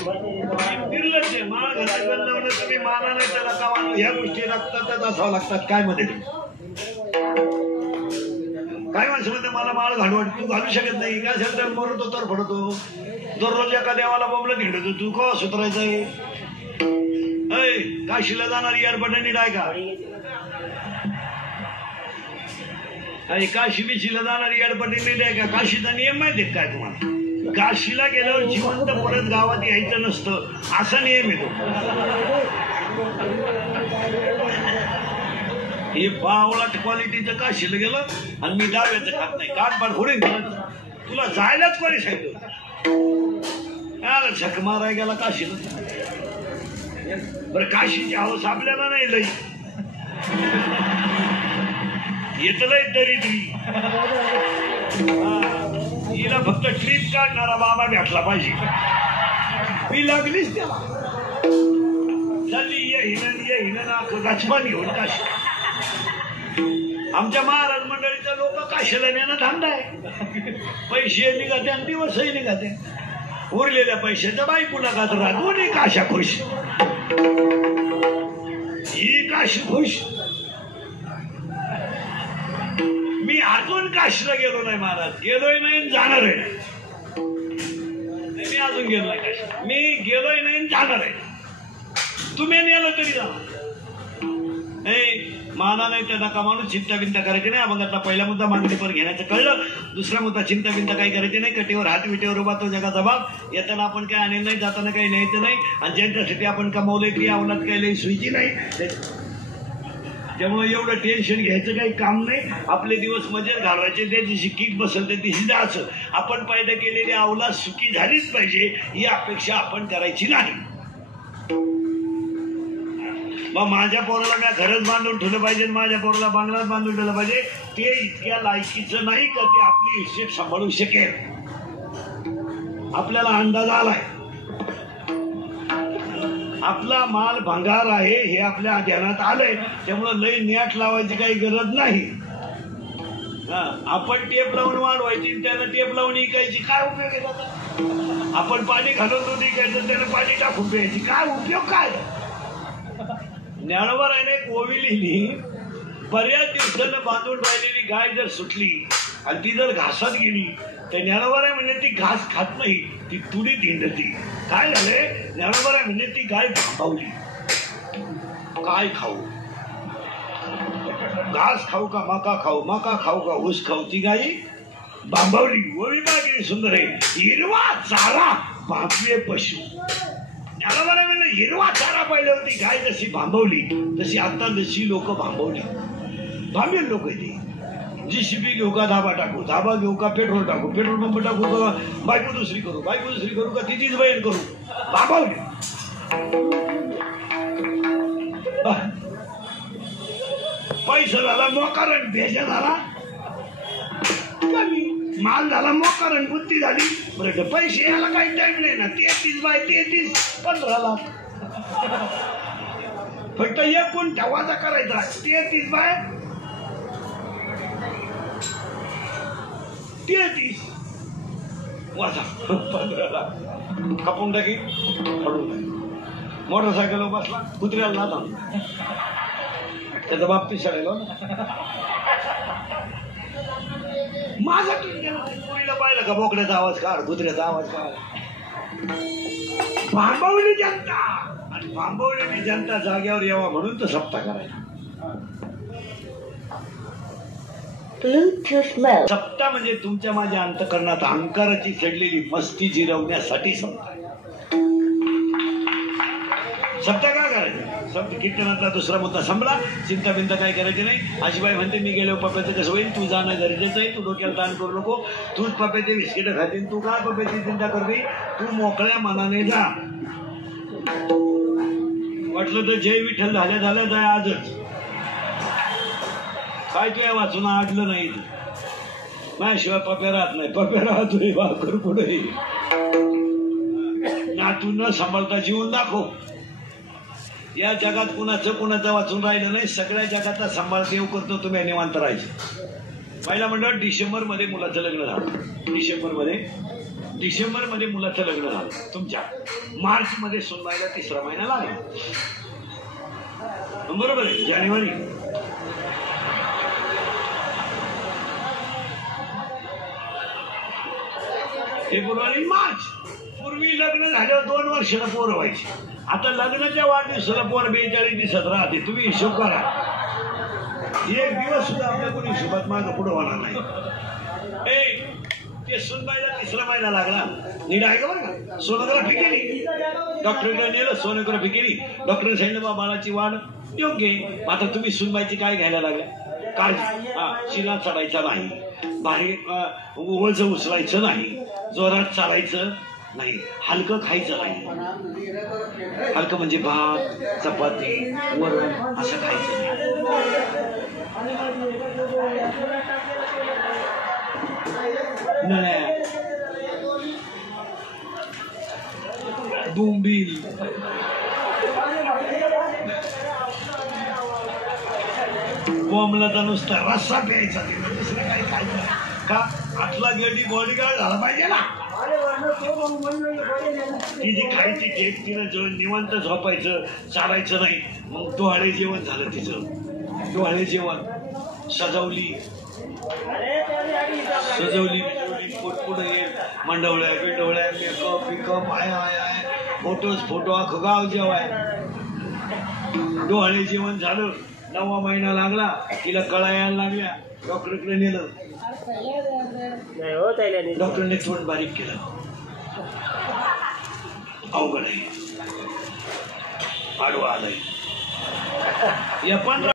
निर्लज्ज आहे. माळ घरात बनवणं तुम्ही माना नाही त्याला का मानू? ह्या गोष्टी रक्तातच असावं लागतात. काय मध्ये काय माणसं म्हणते मला माळ घालू वाटत, तू घालू शकत नाही. काय शब्द मरतो तर पडतो. दररोज एका देवाला बोंबलं हिंडतो, तू का सुधरायचंय? काशीला जाणार एअरपटाने डाय का? काशी बिशीला जाणार एअरपटाने डाय का? काशीचा नियम माहिती काय तुम्हाला? काशीला गेल्यावर जिवंत परत गावात यायचं नसतं, असा नियम येतो. हे पावळाट क्वालिटीचं काशीला गेलं आणि मी डाव्याचं खात नाही, कानपाड फोडीन. तुला जायलाच कोणी सांगितलं? झक मारायला गेला काशीला. बरं काशीची हवस आपल्याला नाही लई येत लय दरिद्री. हिला फक्त ट्रिप काढणारा बाबा भेटला पाहिजे. मी लागलीच त्याला चालली ये हिनं गचमान घेऊन काशी. आमच्या महाराज मंडळीच्या लोक काशीला नेणं धंदा आहे. पैसे निघाते आणि दिवसही निघाते. उरलेल्या पैशाच्या बायकोला गात दोन्ही काशा खुश. ही काशी खुश. मी अजून काशीला गेलो नाही महाराज, गेलोय नाही जाणार आहे. मी अजून गेलो नाही काशीला, मी गेलोय नाही जाणार आहे. तुम्ही नेलं तरी जा. माना नाही त्या नका माणूस. चिंता बिंता करायची नाही. अभंगातला पहिला मुद्दा मागणी पर घेण्याचं कळलं. दुसरा मुद्दा चिंता बिंता काही करायची नाही. कटीवर हात विटेवर उभा तो जगा जबाब. येताना आपण काही आणेल नाही, जाताना काही न्यायचं नाही. आणि ज्यांच्यासाठी आपण कमावलंय ती अवलाद काही लई सुईची नाही. त्यामुळे एवढं टेन्शन घ्यायचं काही काम नाही. आपले दिवस मजेत घालवायचे. त्या दिवशी किक बसेल त्या दिवशी जायचं. आपण पैदा केलेली अवलाद सुखी झालीच पाहिजे ही अपेक्षा आपण करायची नाही. मग माझ्या पोराला मी घरच बांधून ठेवलं पाहिजे, माझ्या पोराला बांगलाच बांधून ठेवलं पाहिजे. ते इतक्या लायकीचं नाही का ते आपली हिशेब सांभाळू शकेल. आपल्याला अंदाज आलाय आपला माल भंगार आहे हे आपल्या ध्यानात आलंय. त्यामुळं लई नेट लावायची काही गरज नाही. आपण टेप लावून वाढवायची, त्यानं टेप लावून इकायची. काय उपयोग आहे त्याचा? आपण पाणी घालून दूध इकायचं, त्यानं पाणी टाकून प्यायची. काय उपयोग? काय ज्ञानोबा राहिले कोवी लिहिली. बऱ्याच दिवसानं बांधून राहिलेली गाय जर सुटली आणि ती जर घासात गेली तर ज्ञानोबा म्हणजे ती घास खात नाही, ती तुडीत हिंडती. काय झालंय? ज्ञानोबा म्हणजे ती गाय भांबावली. काय खाऊ? घास खाऊ का मका खाऊ? मका खाऊ का ऊस खाऊ? ती गाई भांबावली. ओवी बागली सुंदर आहे. हिरवा चारा भांबले पशु. ज्ञानोबा म्हणलं हिरवा चारा पाहिजे होती गाय जशी भांबवली तशी आता जशी लोक भांबवली. भांबेल लोक ती. जीसीबी घेऊ का धाबा टाकू? धाबा घेऊ का पेट्रोल टाकू? पेट्रोल पंप टाकू का बायको दुसरी करू? बायको दुसरी करू का तिचीच बहीण करू? भांबवली. पैसा झाला मोकारण, भेजा झाला कमी, माल झाला मोकारण, बुद्धी झाली. बरं पैसे याला काही टाइम नाही ना. 33 बाय 33 15 लाख. फक्त एक कोण ठेवाचा करायचा. 33 बाय 33 वाजा 15 लाख कापून टाकी. मोटरसायकल बसला, कुत्र्याला नाता त्याचा बाप पिसाळेल. माझा पोरीला पाहिलं का बोकड्याचा आवाज काढ, कुत्र्याचा आवाज काढ. भांबवली जनता आणि भांबवलेली जनता जाग्यावर यावा म्हणून तर सप्ताह करायचा. सप्ताह म्हणजे तुमच्या माझ्या अंतकरणात अहंकाराची चढलेली मस्ती जिरवण्यासाठी सप्ताह. सप्ताह काय करायचं? सप्त कीर्तनातला दुसरा मुद्दा संपला. चिंता बिंता काय करायची नाही. आजीबाई म्हणते मी गेलो पप्याचं कसं होईल? तू जाणं गरजेचं आहे. तू डोक्याला ताण करू नको. तूच पप्याचे बिस्किट खातील. तू काय पप्याची चिंता करते? तू मोकळ्या मनाने जा. वाटलं तर जय विठ्ठल झाल्या झाल्या जाय आजच. काय तुया वाचून आडलं नाही. माझ्याशिवाय पप्या राहत नाही. पप्या राहतोय वाकर पुढे ना. तू न सांभाळता जीवन दाखव. या जगात कुणाचं वाचून राहिलं नाही. सगळ्या जगाचा सांभाळ देव करतो. तुम्ही निवांत राहायचे. पहिला मंडळ डिसेंबर मध्ये मुलाचं लग्न झालं. डिसेंबर मध्ये मुलाचं लग्न झालं तुमच्या, मार्च मध्ये सुनवायला 3रा महिना लागला, बरोबर आहे. जानेवारी, फेब्रुवारी, मार्च. पूर्वी लग्न झाल्यावर 2 वर्षाला पोरं व्हायची. आता लग्नाच्या वाढदिवसाला पोर 42 दिवसात राहते. तुम्ही हिशोब करा, 1 दिवस सुद्धा आपल्या कोणी हिशोबात मागं पुढं होणार नाही. ते सुनबाईला 3रा महिना लागला. नीट आहे का बरं का? सोनोग्राफी केली, डॉक्टरकडे नेलं, सोनोग्राफी केली. डॉक्टरने सांगितलं बा बाळाची वाढ योग्य आहे. आता तुम्ही सुनबाईची काय घ्यायला लागल्या? काळजी. शिला चढायचा नाही, बाहेर ओवळचं उचलायचं नाही, जोरात चालायचं नाही, हलकं खायचं नाही. हलकं म्हणजे भात, चपाती, वरण असं खायचं नाही. बोंबील, बोंबलाचा नुसता रस्सा प्यायचा, दुसरं काही खायचं का? आतला गेली बॉडीगार्ड झाला पाहिजे ना. ती जी खायची केक, तिनं निवांत झोपायचं, चालायचं नाही. मग डोहाळे जेवण झालं तिचं. डोहाळे जेवण, सजवली पुढे मंडवळ्या बिंडवळ्या, मेकअप पिकअप, आय फोटो, अख्खं गाव जेवाय. डोहाळे जेवण झालं. 9वा महिना लागला, तिला कळा यायला लागल्या. डॉक्टरकडे नेलं, डॉक्टरने थोडं बारीक केलं. अवघड आहे, आडवा आलाय. या 15